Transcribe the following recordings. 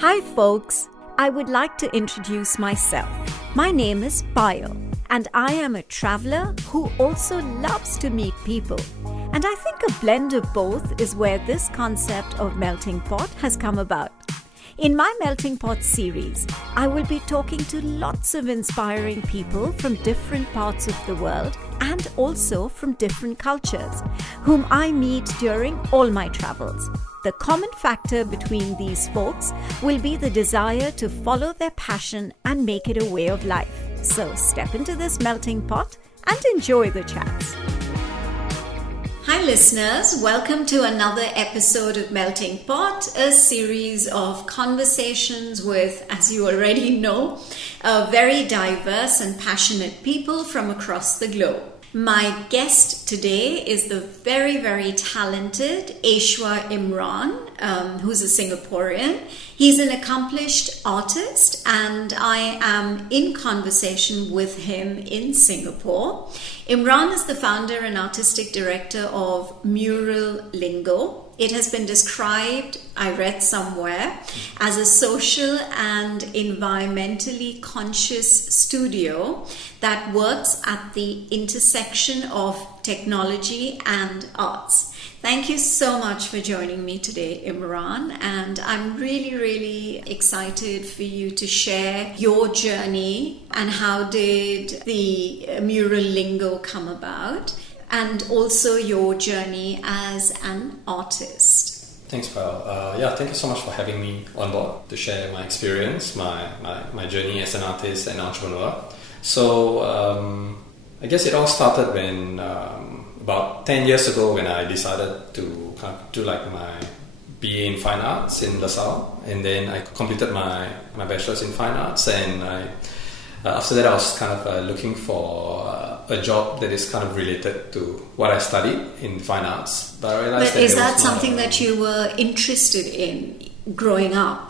Hi folks, I would like to introduce myself. My name is Payal and I am a traveler who also loves to meet people. And I think a blend of both is where this concept of melting pot has come about. In my Melting Pot series, I will be talking to lots of inspiring people from different parts of the world and also from different cultures, whom I meet during all my travels. The common factor between these folks will be the desire to follow their passion and make it a way of life. So step into this melting pot and enjoy the chats. Hi listeners, welcome to another episode of Melting Pot, a series of conversations with, as you already know, very diverse and passionate people from across the globe. My guest today is the very, very talented Ashuas Imran, who's a Singaporean. He's an accomplished artist and I am in conversation with him in Singapore. Imran is the founder and artistic director of Mural Lingo. It has been described, I read somewhere, as a social and environmentally conscious studio that works at the intersection of technology and arts. Thank you so much for joining me today, Imran, and I'm really, really excited for you to share your journey and how did the Mural Lingo come about, and also your journey as an artist. Thanks, Pal. Thank you so much for having me on board to share my experience, my journey as an artist and entrepreneur. So I guess it all started when about 10 years ago when I decided to kind of do like my BA in Fine Arts in LASALLE, and then I completed my Bachelor's in Fine Arts, and after that I was kind of looking for a job that is kind of related to what I studied in Fine Arts. But I realized is that something that you were interested in growing up?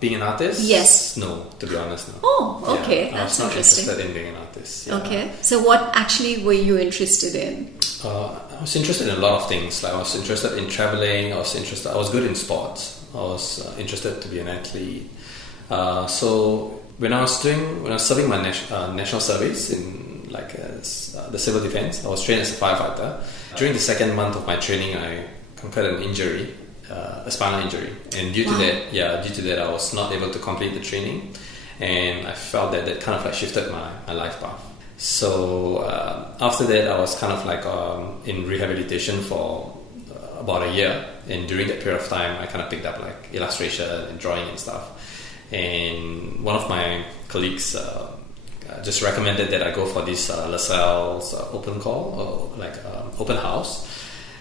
Being an artist? Yes. No, to be honest, no. Oh, okay. Yeah, that's I was not interesting. interested in being an artist. Yeah. Okay. So what actually were you interested in? I was interested in a lot of things. Like I was interested in traveling. I was good in sports. I was interested to be an athlete. So when I was serving my national service in the civil defense, I was trained as a firefighter. During the second month of my training, I conquered an injury, a spinal injury, and due to that, I was not able to complete the training, and I felt that kind of like shifted my life path. So after that, I was kind of like in rehabilitation for about a year, and during that period of time, I kind of picked up like illustration and drawing and stuff. And one of my colleagues just recommended that I go for this LASALLE's open call, open house.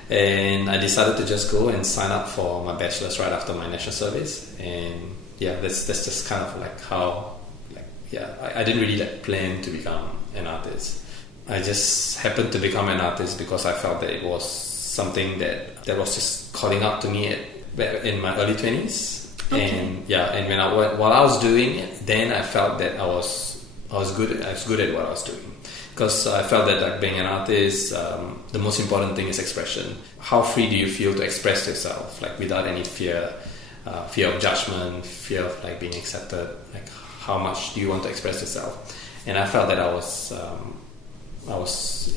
And I decided to just go and sign up for my bachelor's right after my national service. And that's just kind of like how, I didn't really plan to become an artist. I just happened to become an artist because I felt that it was something that was just calling out to me in my early 20s. Okay. And while I was doing it, then I felt that I was good at what I was doing, because I felt that like being an artist, the most important thing is expression. How free do you feel to express yourself, like without any fear of judgment, fear of like being accepted? Like how much do you want to express yourself? And I felt that I was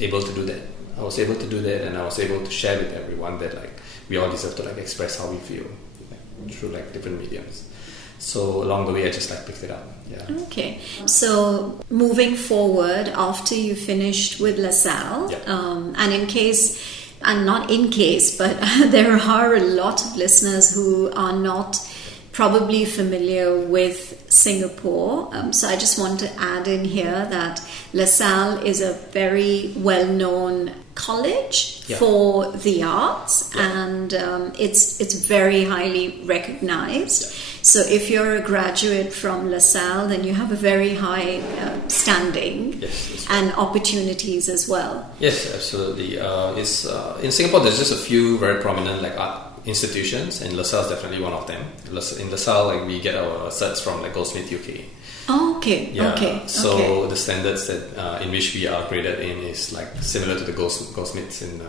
able to do that. I was able to do that, and I was able to share with everyone that like we all deserve to like express how we feel through like different mediums. So along the way I just like picked it up. Yeah. Okay. So moving forward, after you finished with LASALLE, but there are a lot of listeners who are not probably familiar with Singapore. So I just want to add in here that LASALLE is a very well-known college for the arts, and it's very highly recognized. So if you're a graduate from LASALLE, then you have a very high standing and opportunities as well. Yes, absolutely. In Singapore, there's just a few very prominent like art institutions, and LASALLE is definitely one of them. In LASALLE, like we get our certs from like Goldsmiths UK. Okay. Yeah. Okay. So okay. the standards that in which we are graded in is like similar to the Goldsmiths in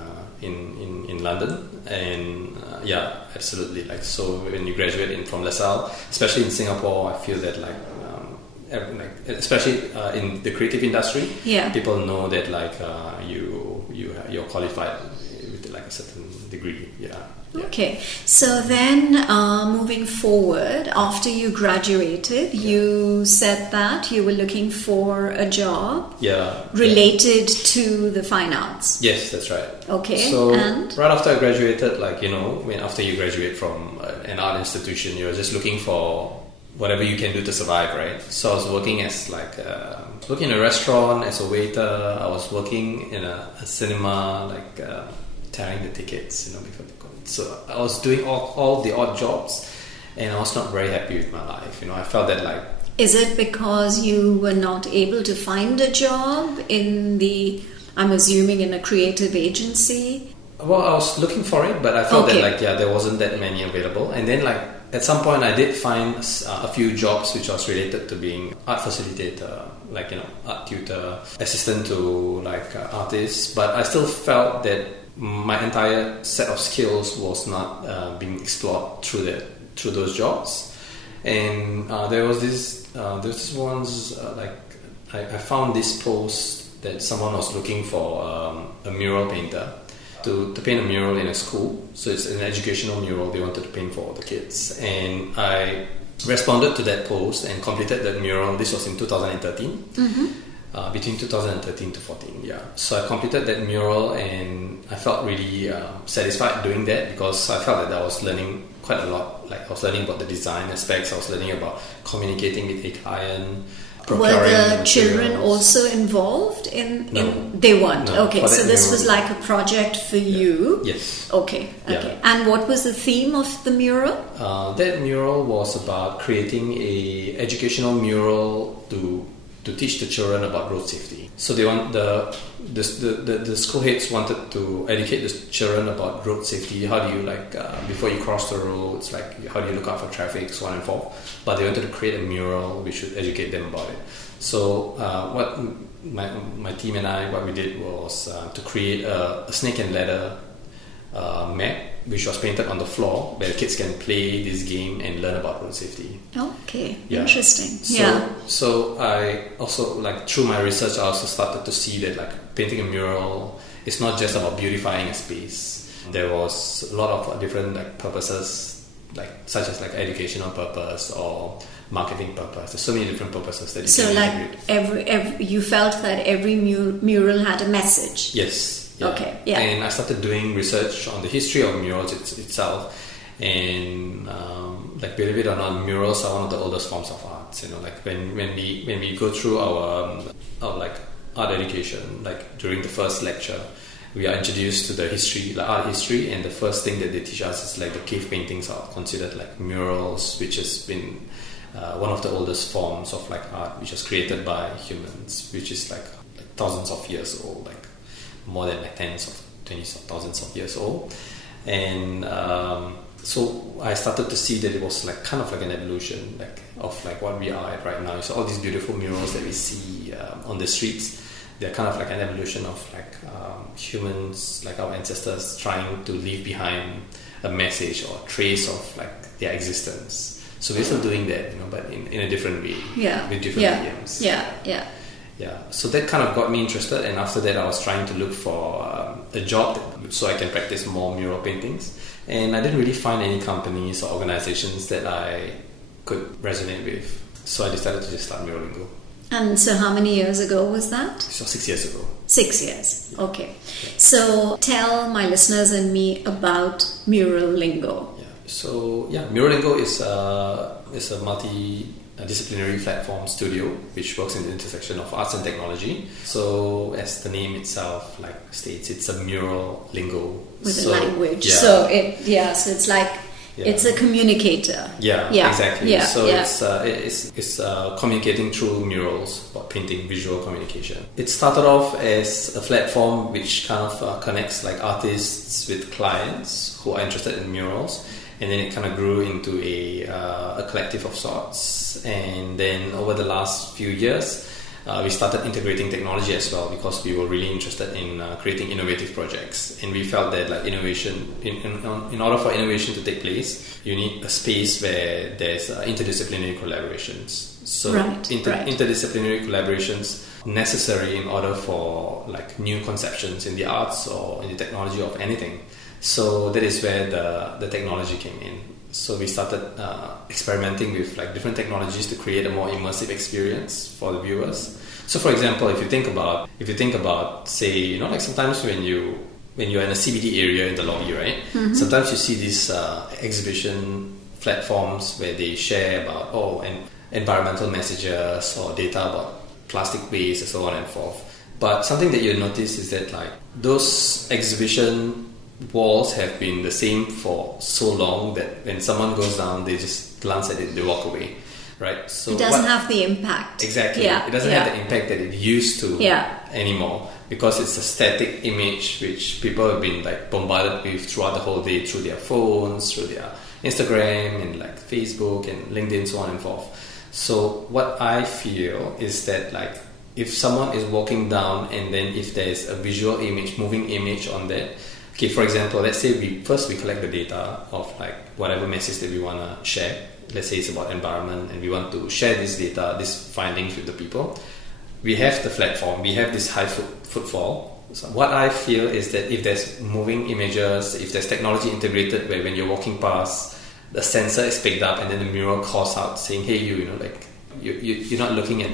London, and yeah, absolutely. Like, so when you graduate from LASALLE, especially in Singapore, I feel that especially in the creative industry, people know that you're qualified with like a certain degree. Yeah. Okay, so then moving forward, after you graduated, you said that you were looking for a job related to the fine arts. Yes, that's right. Okay, so and? Right after I graduated, after you graduate from an art institution, you're just looking for whatever you can do to survive, right? So I was working as working in a restaurant as a waiter. I was working in a cinema, tearing the tickets, before they go. So I was doing all the odd jobs, and I was not very happy with my life. I felt that Is it because you were not able to find a job I'm assuming in a creative agency? Well, I was looking for it, but I felt that there wasn't that many available. And then at some point I did find a few jobs which was related to being art facilitator, art tutor, assistant to artists. But I still felt that my entire set of skills was not being explored through those jobs. And there was this ones I found this post that someone was looking for a mural painter to paint a mural in a school. So it's an educational mural they wanted to paint for the kids, and I responded to that post and completed that mural. This was in 2013. Between 2013 to 14, yeah. So I completed that mural, and I felt really satisfied doing that, because I felt that I was learning quite a lot. I was learning about the design aspects. I was learning about communicating with a client. Were the children also involved in? They weren't. No, okay, so this was like a project for you. Yes. Okay. Okay. And what was the theme of the mural? That mural was about creating a educational mural to teach the children about road safety. So they want the school heads wanted to educate the children about road safety. How do you before you cross the roads, how do you look out for traffic, so on and forth. But they wanted to create a mural which should educate them about it. So what my team and I, what we did was to create a snake and ladder map, which was painted on the floor, where the kids can play this game and learn about road safety. Okay, interesting. So I also, through my research, I also started to see that painting a mural is not just about beautifying a space. There was a lot of different purposes, such as educational purpose or marketing purpose. There's so many different purposes that you can integrate. every you felt that every mural had a message. Yes. Yeah. Okay. Yeah. And I started doing research on the history of murals itself, and believe it or not, murals are one of the oldest forms of art. When we go through our art education, during the first lecture, we are introduced to the history, art history, and the first thing that they teach us is the cave paintings are considered murals, which has been one of the oldest forms of art, which was created by humans, which is thousands of years old, more than tens of 20s of thousands of years old. And so I started to see that it was kind of an evolution of what we are at right now. So all these beautiful murals that we see on the streets, they're kind of an evolution of humans, our ancestors, trying to leave behind a message or trace of their existence. So we're still doing that, but in a different way, with different mediums. Yeah, so that kind of got me interested, and after that I was trying to look for a job so I can practice more mural paintings, and I didn't really find any companies or organizations that I could resonate with, so I decided to just start Muralingo. And so how many years ago was that? So 6 years ago. 6 years, okay. So tell my listeners and me about Mural Lingo. So Muralingo is a multi-disciplinary platform studio which works in the intersection of arts and technology. So as the name itself states, it's a mural lingo with a language. So it's it's a communicator. Exactly. So it's communicating through murals, or painting, visual communication. It started off as a platform which kind of connects artists with clients who are interested in murals. and then it kind of grew into a collective of sorts. And then over the last few years, we started integrating technology as well, because we were really interested in creating innovative projects, and we felt that like innovation, in order for innovation to take place, you need a space where there's interdisciplinary collaborations. So interdisciplinary collaborations necessary in order for like new conceptions in the arts or in the technology of anything. So that is where the technology came in. So we started experimenting with like different technologies to create a more immersive experience for the viewers. So for example, if you think about say, you know, like sometimes when you're in a CBD area in the lobby, right? Mm-hmm. Sometimes you see these exhibition platforms where they share about environmental messages or data about plastic waste and so on and forth. But something that you'll notice is that like those exhibition walls have been the same for so long that when someone goes down, they just glance at it, they walk away, right? So it doesn't have the impact. Exactly. Yeah. It doesn't have the impact that it used to anymore, because it's a static image which people have been like bombarded with throughout the whole day through their phones, through their Instagram and like Facebook and LinkedIn, so on and forth. So what I feel is that like if someone is walking down and then if there's a visual image, moving image on that, okay, for example, let's say we collect the data of like whatever message that we want to share. Let's say it's about environment and we want to share this data, these findings with the people. We have the platform, we have this high footfall. So what I feel is that if there's moving images, if there's technology integrated where when you're walking past, the sensor is picked up and then the mural calls out saying, hey, you know, like you're not looking at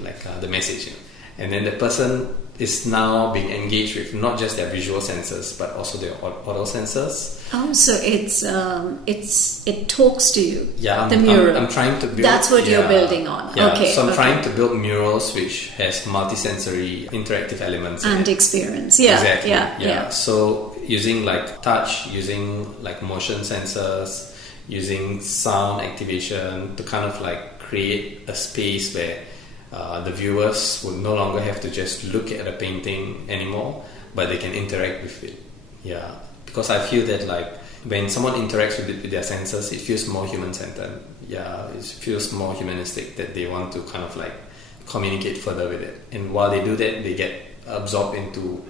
like the message, you know? And then the person is now being engaged with not just their visual senses but also their audio senses. Oh, so it talks to you. Yeah, the mural. I'm trying to build. That's what you're building on. Yeah, okay. So I'm trying to build murals which has multisensory interactive elements and experience. Yeah, exactly. Yeah. So using like touch, using like motion sensors, using sound activation to kind of like create a space where the viewers would no longer have to just look at a painting anymore, but they can interact with it. Yeah, because I feel that like when someone interacts with it with their senses, it feels more human-centered. Yeah, it feels more humanistic, that they want to kind of like communicate further with it. And while they do that, they get absorbed into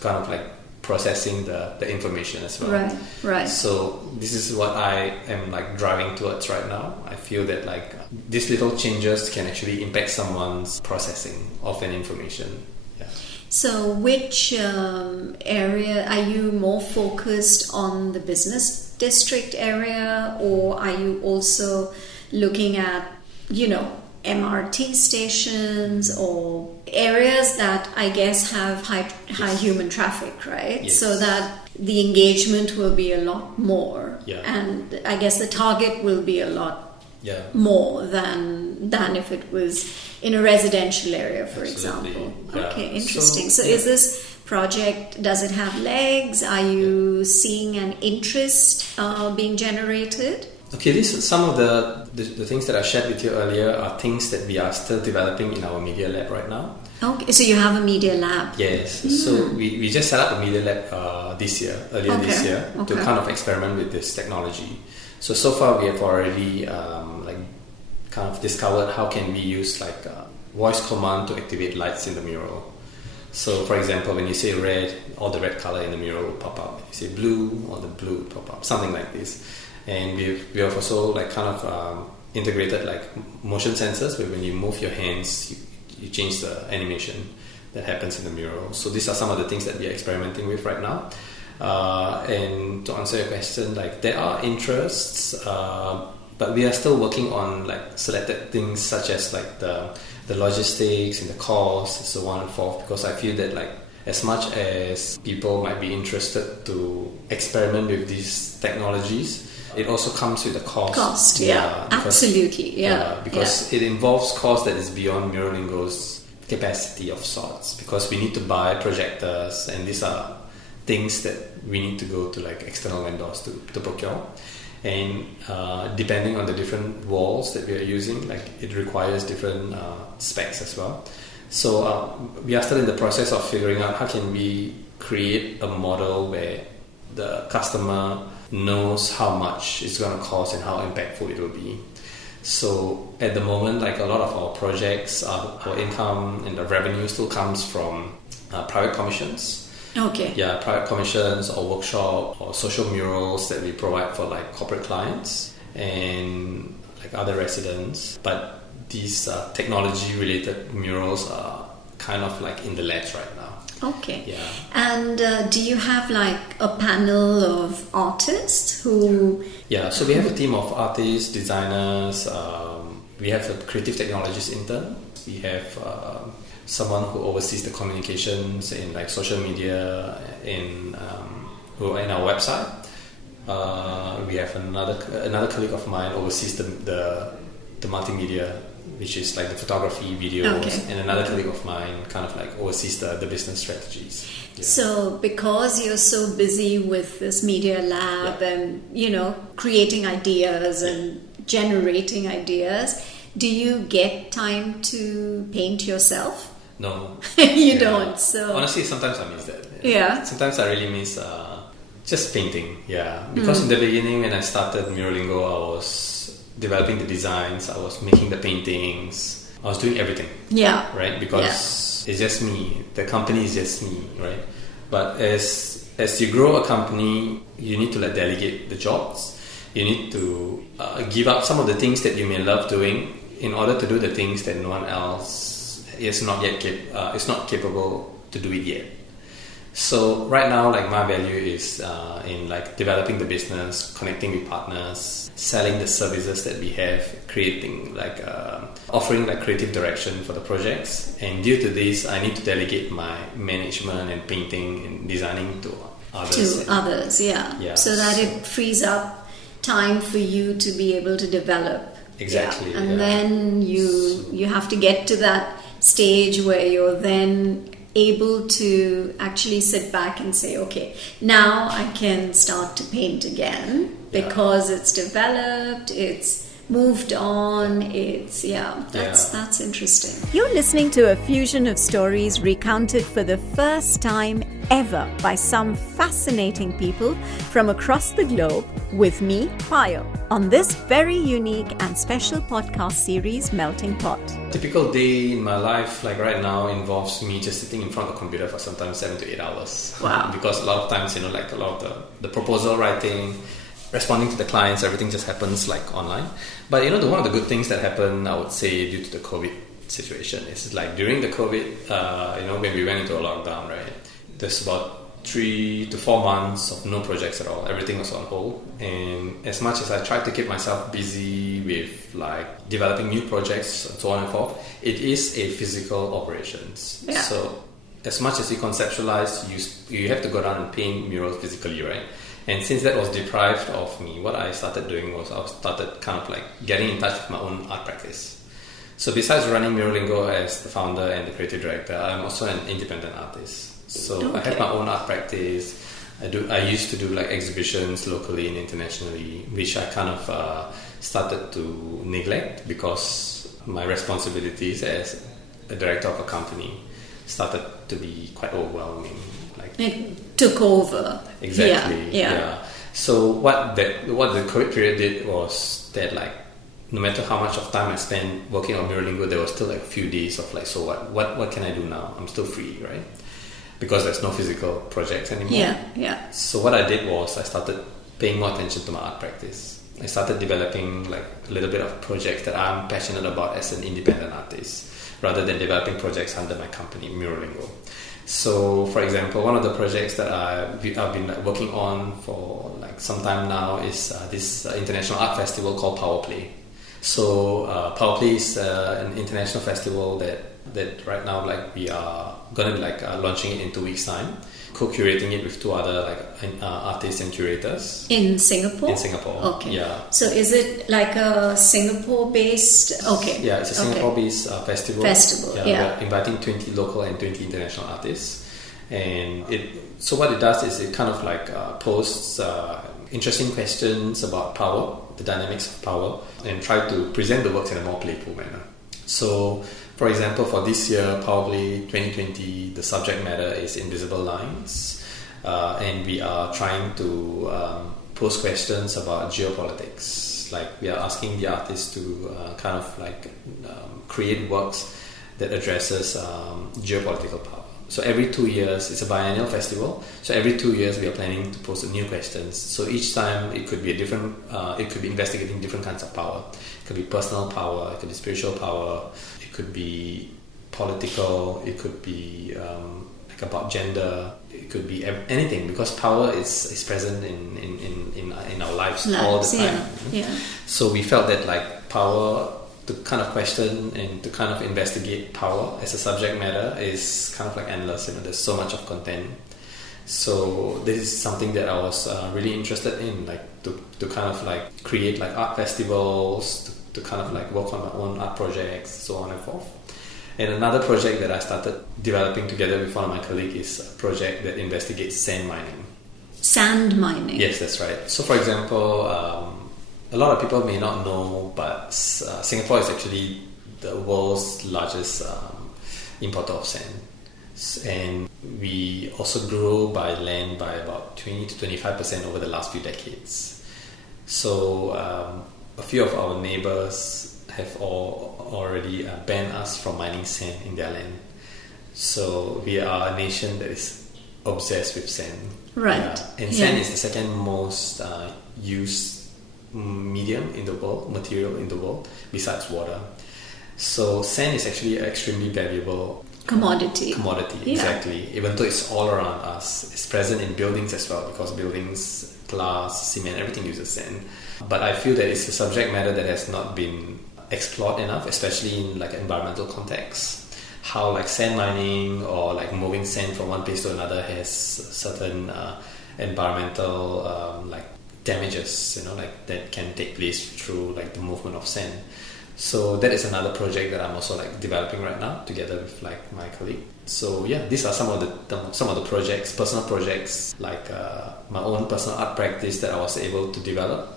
kind of like processing the information as well. Right. So this is what I am like driving towards right now. I feel that like these little changes can actually impact someone's processing of an information. Yeah. So which area are you more focused on, the business district area, or are you also looking at, you know, MRT stations or areas that I guess have high human traffic, right? Yes. So that the engagement will be a lot more, and I guess the target will be a lot more than if it was in a residential area, for example. Okay, interesting. So is this project, does it have legs? Are you seeing an interest being generated? Okay, these are some of the things that I shared with you earlier are things that we are still developing in our media lab right now. Okay, so you have a media lab? Yes. So we just set up a media lab this year to kind of experiment with this technology. So far we have already kind of discovered how can we use like voice command to activate lights in the mural. So for example, when you say red, all the red color in the mural will pop up. When you say blue, all the blue will pop up, something like this. And we have also like kind of integrated like motion sensors where when you move your hands, you change the animation that happens in the mural. So these are some of the things that we are experimenting with right now. And to answer your question, like there are interests, but we are still working on like selected things such as like the logistics and the cost and so on and forth, because I feel that like as much as people might be interested to experiment with these technologies, it also comes with a cost. Absolutely. Because it involves cost that is beyond Muralingo's capacity of sorts, because we need to buy projectors, and these are things that we need to go to like external vendors to procure. And depending on the different walls that we are using, like it requires different specs as well. So we are still in the process of figuring out how can we create a model where the customer knows how much it's going to cost and how impactful it will be. So at the moment, like a lot of our projects, our income and the revenue still comes from private commissions. Okay. Yeah, private commissions or workshop or social murals that we provide for like corporate clients and like other residents. But these technology-related murals are kind of like in the labs right now. Okay. Yeah. And do you have like a panel of artists who... Yeah, so we have a team of artists, designers, we have a creative technologist intern, we have someone who oversees the communications in like social media in our website. We have another colleague of mine oversees the multimedia, which is like the photography, videos, Okay. and another colleague of mine kind of like oversees the business strategies. Yeah. So because you're so busy with this media lab and, creating ideas and generating ideas, do you get time to paint yourself? No. You don't, so... Honestly, sometimes I miss that. Yeah. Sometimes I really miss just painting, because in the beginning when I started Muralingo, I was developing the designs, I was making the paintings, I was doing everything. Yeah. Right? Because it's just me. The company is just me, right? But as you grow a company, you need to delegate the jobs. You need to give up some of the things that you may love doing in order to do the things that no one else is not capable to do it yet. So right now, like my value is in like developing the business, connecting with partners, selling the services that we have, creating like offering like creative direction for the projects. And due to this, I need to delegate my management and painting and designing to others. Yeah. So that it frees up time for you to be able to develop. Exactly. Yeah. And then you have to get to that stage where you're then able to actually sit back and say, okay, now I can start to paint again because it's developed, it's moved on, that's interesting. You're listening to a fusion of stories recounted for the first time ever by some fascinating people from across the globe with me, Payal, on this very unique and special podcast series, Melting Pot. Typical day in my life, like right now, involves me just sitting in front of the computer for sometimes 7 to 8 hours. Wow. Because a lot of times, like a lot of the proposal writing, responding to the clients, everything just happens like online. But one of the good things that happened, I would say, due to the COVID situation is like during the COVID, when we went into a lockdown, right? There's about 3 to 4 months of no projects at all. Everything was on hold. And as much as I tried to keep myself busy with like developing new projects and so on and forth, it is a physical operations. Yeah. So as much as you conceptualize, you have to go down and paint murals physically, right? And since that was deprived of me, what I started doing was I started kind of like getting in touch with my own art practice. So besides running Muralingo as the founder and the creative director, I'm also an independent artist. So I have my own art practice. I used to do like exhibitions locally and internationally, which I kind of started to neglect because my responsibilities as a director of a company started to be quite overwhelming. It took over. Exactly. Yeah. So what the COVID period did was that like no matter how much of time I spent working on Muralingo, there was still like a few days of like, so what can I do now? I'm still free, right? Because there's no physical projects anymore. Yeah. So what I did was I started paying more attention to my art practice. I started developing like a little bit of projects that I'm passionate about as an independent artist, rather than developing projects under my company, Muralingo. So, for example, one of the projects that I've been working on for like some time now is this international art festival called Power Play. So, Power Play is an international festival that right now like we are going to be like launching it in 2 weeks' time, co-curating it with 2 other like artists and curators in Singapore. Okay. Yeah. So is it like a Singapore-based? Okay. Yeah, it's a Singapore-based festival. Yeah. We're inviting 20 local and 20 international artists, and so what it does is it kind of like posts interesting questions about power, the dynamics of power, and try to present the works in a more playful manner. So, for example, for this year, probably 2020, the subject matter is invisible lines, and we are trying to pose questions about geopolitics. Like we are asking the artists to kind of like create works that addresses geopolitical power. So every 2 years, it's a biennial festival. So every 2 years, we are planning to pose new questions. So each time, it could be a different. It could be investigating different kinds of power. It could be personal power. It could be spiritual power. It could be political. It could be like about gender. It could be anything, because power is present in our lives all the time. Yeah. So we felt that like power, to kind of question and to kind of investigate power as a subject matter is kind of like endless. There's so much of content. So this is something that I was really interested in, like to kind of like create like art festivals, to kind of like work on my own art projects, so on and forth. And another project that I started developing together with one of my colleagues is a project that investigates sand mining. Sand mining? Yes, that's right. So for example, a lot of people may not know, but Singapore is actually the world's largest importer of sand. And we also grew by land by about 20 to 25% over the last few decades. So a few of our neighbors have already banned us from mining sand in their land. So we are a nation that is obsessed with sand. Right. And sand is the second most used medium in the world, material in the world, besides water. So sand is actually an extremely valuable commodity, exactly. Even though it's all around us, it's present in buildings as well, because buildings, glass, cement, everything uses sand. But I feel that it's a subject matter that has not been explored enough, especially in like environmental contexts. How like sand mining or like moving sand from one place to another has certain environmental like damages, like that can take place through like the movement of sand. So that is another project that I'm also like developing right now together with like my colleague. So yeah, these are some of the projects, personal projects, like my own personal art practice that I was able to develop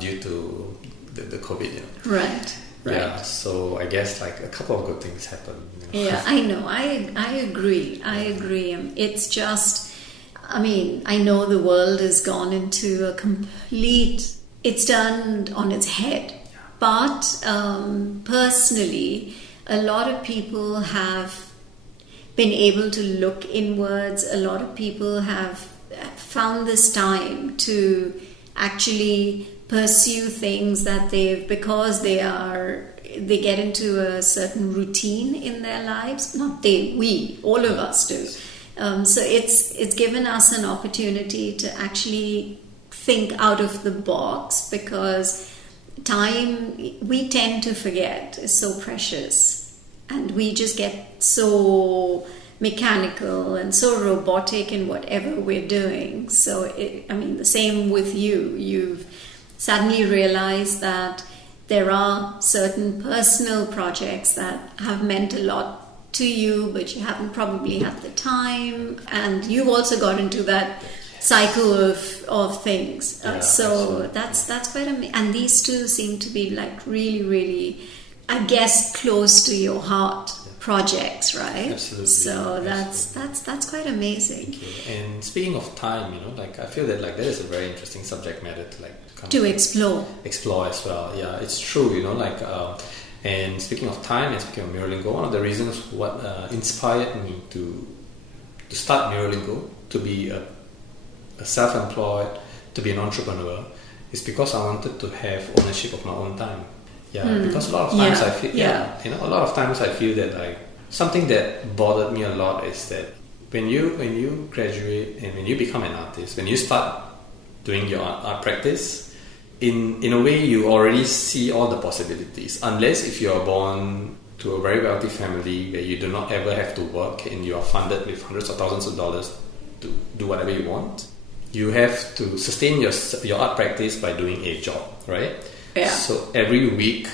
due to the COVID. Right. Yeah. So I guess like a couple of good things happened. Yeah, I know. I agree. It's just, I mean, I know the world has gone into a complete, it's turned on its head. But personally, a lot of people have been able to look inwards. A lot of people have found this time to actually pursue things that because they get into a certain routine in their lives. Not they, we, all of us do. So it's given us an opportunity to actually think out of the box, because time, we tend to forget, is so precious, and we just get so mechanical and so robotic in whatever we're doing. So the same with you. You've suddenly realized that there are certain personal projects that have meant a lot to you, but you haven't probably had the time, and you've also got into that cycle of things. So that's quite amazing. And these two seem to be like really, really, I guess, close to your heart projects, right? Absolutely. So that's quite amazing. And speaking of time, like I feel that like that is a very interesting subject matter to like explore as well. Yeah, it's true. And speaking of time and speaking of Muralingo, one of the reasons what inspired me to start Muralingo, to be a self-employed, to be an entrepreneur, is because I wanted to have ownership of my own time. Because a lot of times I feel a lot of times I feel that like something that bothered me a lot is that when you graduate and when you become an artist, when you start doing your art practice, in a way you already see all the possibilities, unless if you are born to a very wealthy family where you do not ever have to work and you are funded with hundreds of thousands of dollars to do whatever you want. You have to sustain your art practice by doing a job, right? Yeah. So every week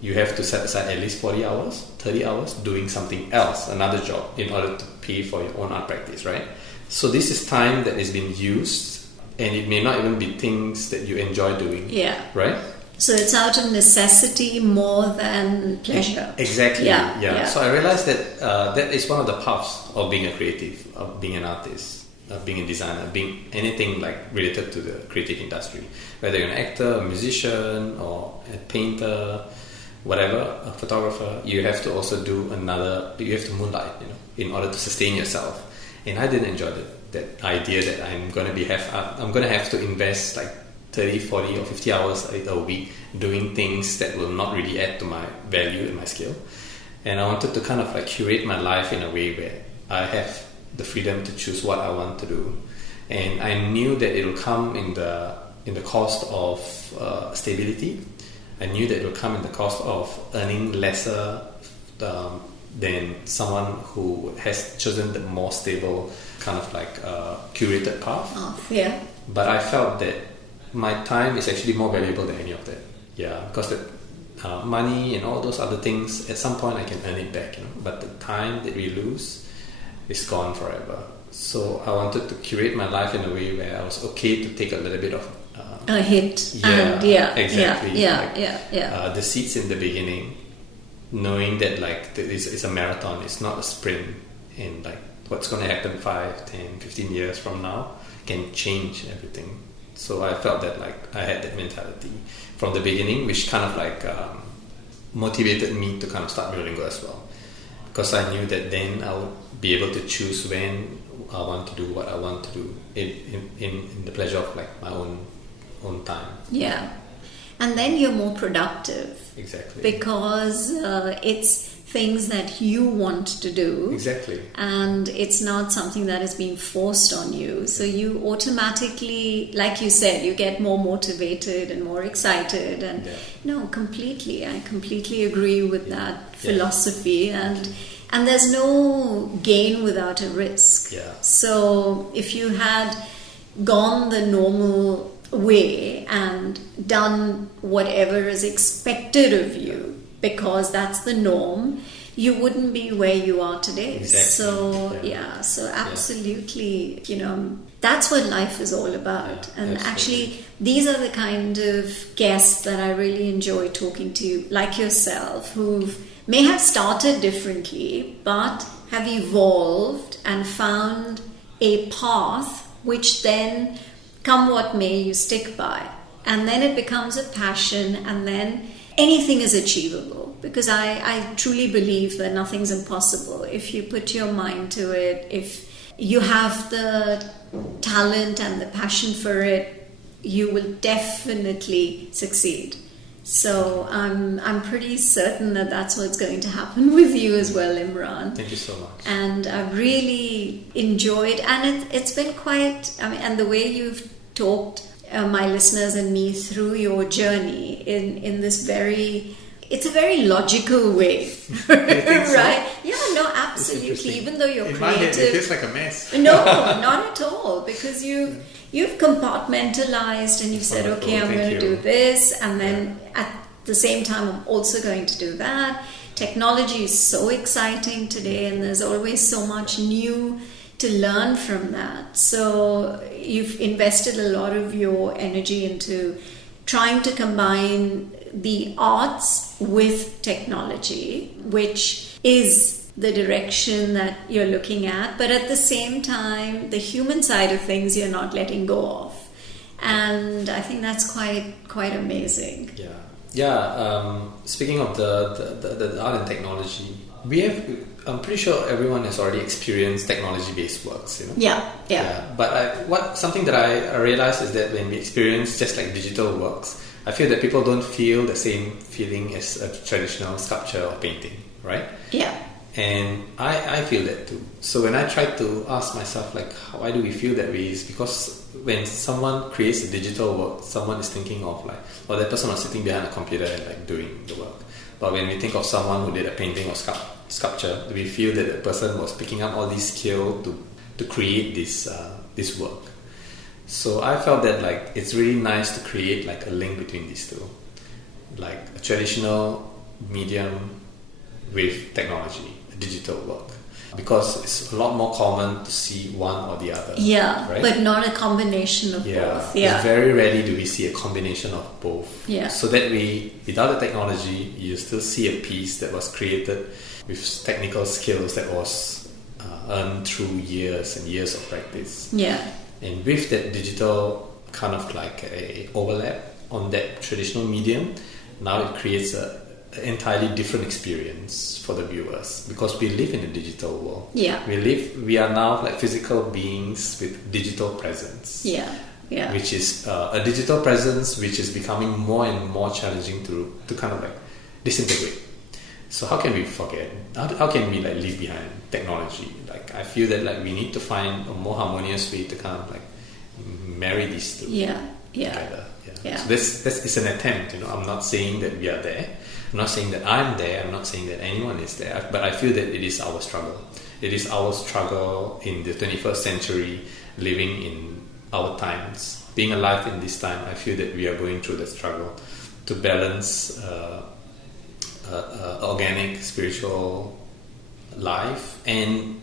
you have to set aside at least 40 hours, 30 hours doing something else, another job, in order to pay for your own art practice, right? So this is time that is being used, and it may not even be things that you enjoy doing. Yeah. Right? So it's out of necessity more than pleasure. Exactly. Yeah. So I realized that that is one of the paths of being a creative, of being an artist. being a designer, being anything like related to the creative industry, whether you're an actor, a musician, or a painter, whatever, a photographer, you have to also you have to moonlight, in order to sustain yourself. And I didn't enjoy that idea that I'm going to have to invest like 30, 40 or 50 hours a week doing things that will not really add to my value and my skill. And I wanted to kind of like curate my life in a way where I have the freedom to choose what I want to do. And I knew that it will come in the cost of stability. I knew that it will come in the cost of earning lesser than someone who has chosen the more stable kind of like curated path. Yeah. But I felt that my time is actually more valuable than any of that. Yeah, because the money and all those other things, at some point I can earn it back, but the time that we lose is gone forever. So I wanted to curate my life in a way where I was okay to take a little bit of a hit. Exactly. The seeds in the beginning, knowing that like it's a marathon, it's not a sprint, and like what's going to happen 5, 10, 15 years from now can change everything. So I felt that like I had that mentality from the beginning, which kind of like motivated me to kind of start Muralingo as well, because I knew that then I would be able to choose when I want to do what I want to do in the pleasure of like my own time. Yeah. And then you're more productive. Exactly. Because it's things that you want to do. Exactly. And it's not something that is being forced on you. So you automatically, like you said, you get more motivated and more excited. And no, completely. I completely agree with that philosophy. And there's no gain without a risk. Yeah. So if you had gone the normal way and done whatever is expected of you because that's the norm, you wouldn't be where you are today. Exactly. So absolutely, that's what life is all about. And actually, these are the kind of guests that I really enjoy talking to, like yourself, who may have started differently but have evolved and found a path which then, come what may, you stick by. And then it becomes a passion, and then anything is achievable. Because I truly believe that nothing's impossible. If you put your mind to it, if you have the talent and the passion for it, you will definitely succeed. So I'm pretty certain that that's what's going to happen with you as well, Imran. Thank you so much. And I've really enjoyed, and it's been quite, and the way you've talked my listeners and me through your journey in this it's a very logical way, right? So? Yeah, no, absolutely. Even though you're in creative, my head, it feels like a mess. No, not at all, because you've compartmentalized and you've said, okay, I'm going to do this, and then at the same time, I'm also going to do that. Technology is so exciting today, and there's always so much new to learn from that. So you've invested a lot of your energy into trying to combine the arts with technology, which is the direction that you're looking at, but at the same time, the human side of things you're not letting go of. And I think that's quite amazing. Speaking of the art and technology, I'm pretty sure everyone has already experienced technology-based works, But something that I realized is that when we experience just like digital works, I feel that people don't feel the same feeling as a traditional sculpture or painting, right? Yeah. And I feel that too. So when I try to ask myself, like, why do we feel that way? Is because when someone creates a digital work, someone is thinking of like, that person was sitting behind a computer and like doing the work. But when we think of someone who did a painting or sculpture, we feel that the person was picking up all these skills to create this work. So I felt that like it's really nice to create like a link between these two, like a traditional medium with technology, a digital work, because it's a lot more common to see one or the other. Yeah, right? But not a combination of both. Yeah, it's very rarely do we see a combination of both. Yeah. So that without the technology, you still see a piece that was created with technical skills that was earned through years and years of practice. Yeah. And with that digital kind of like a overlap on that traditional medium, now it creates an entirely different experience for the viewers, because we live in a digital world. Yeah. We are now like physical beings with digital presence. Yeah. Yeah. Which is a digital presence which is becoming more and more challenging to kind of like disintegrate. So how can we forget? How can we like leave behind technology? Like I feel that like we need to find a more harmonious way to kind of like marry these two together. Yeah. So this is an attempt. I'm not saying that we are there. I'm not saying that I'm there. I'm not saying that anyone is there. But I feel that it is our struggle. It is our struggle in the 21st century, living in our times, being alive in this time. I feel that we are going through the struggle to balance organic, spiritual life and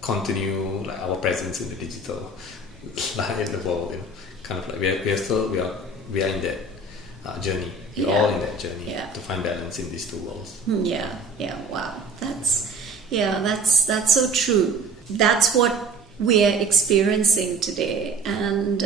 continue like our presence in the digital life in the world. Kind of like we are in that journey. We're all in that journey to find balance in these two worlds. Yeah. Wow, that's so true. That's what we're experiencing today, and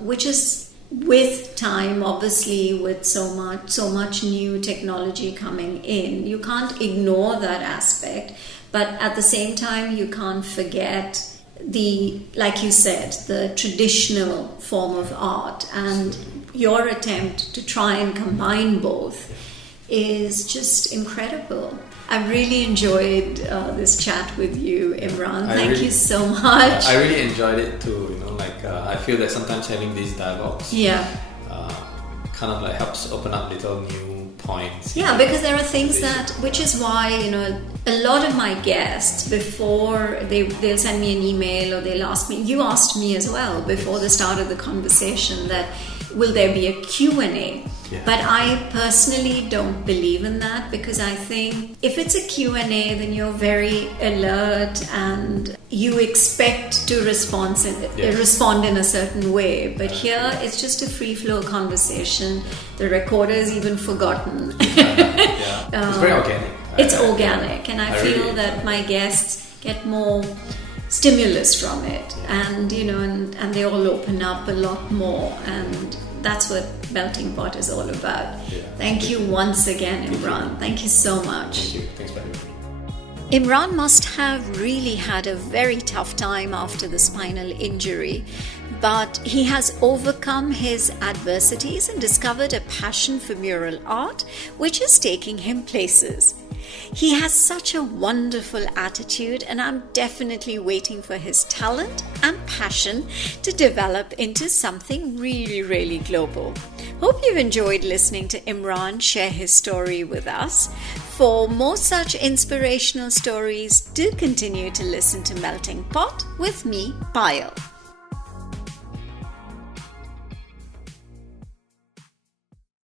which is with time, obviously, with so much new technology coming in, you can't ignore that aspect, but at the same time you can't forget like you said, the traditional form of art, and your attempt to try and combine both is just incredible. I really enjoyed this chat with you, Imran. Thank you so much. I really enjoyed it too. I feel that sometimes having these dialogues, kind of like helps open up little new points. Yeah, because there are things which is why a lot of my guests, before they'll send me an email or they'll ask me. You asked me as well before the start of the conversation that will there be a Q&A? Yeah. But I personally don't believe in that, because I think if it's a Q&A, then you're very alert and you expect to respond in a certain way. But here it's just a free flow conversation. The recorder is even forgotten. It's very organic. It's organic, and I feel that my guests get more stimulus from it, and and they all open up a lot more, and that's what Melting Pot is all about. Thank you once again, Imran. Thank you so much. Thank you. Thanks for having me. Imran must have really had a very tough time after the spinal injury, but he has overcome his adversities and discovered a passion for mural art, which is taking him places. He has such a wonderful attitude, and I'm definitely waiting for his talent and passion to develop into something really, really global. Hope you've enjoyed listening to Imran share his story with us. For more such inspirational stories, do continue to listen to Melting Pot with me, Payal.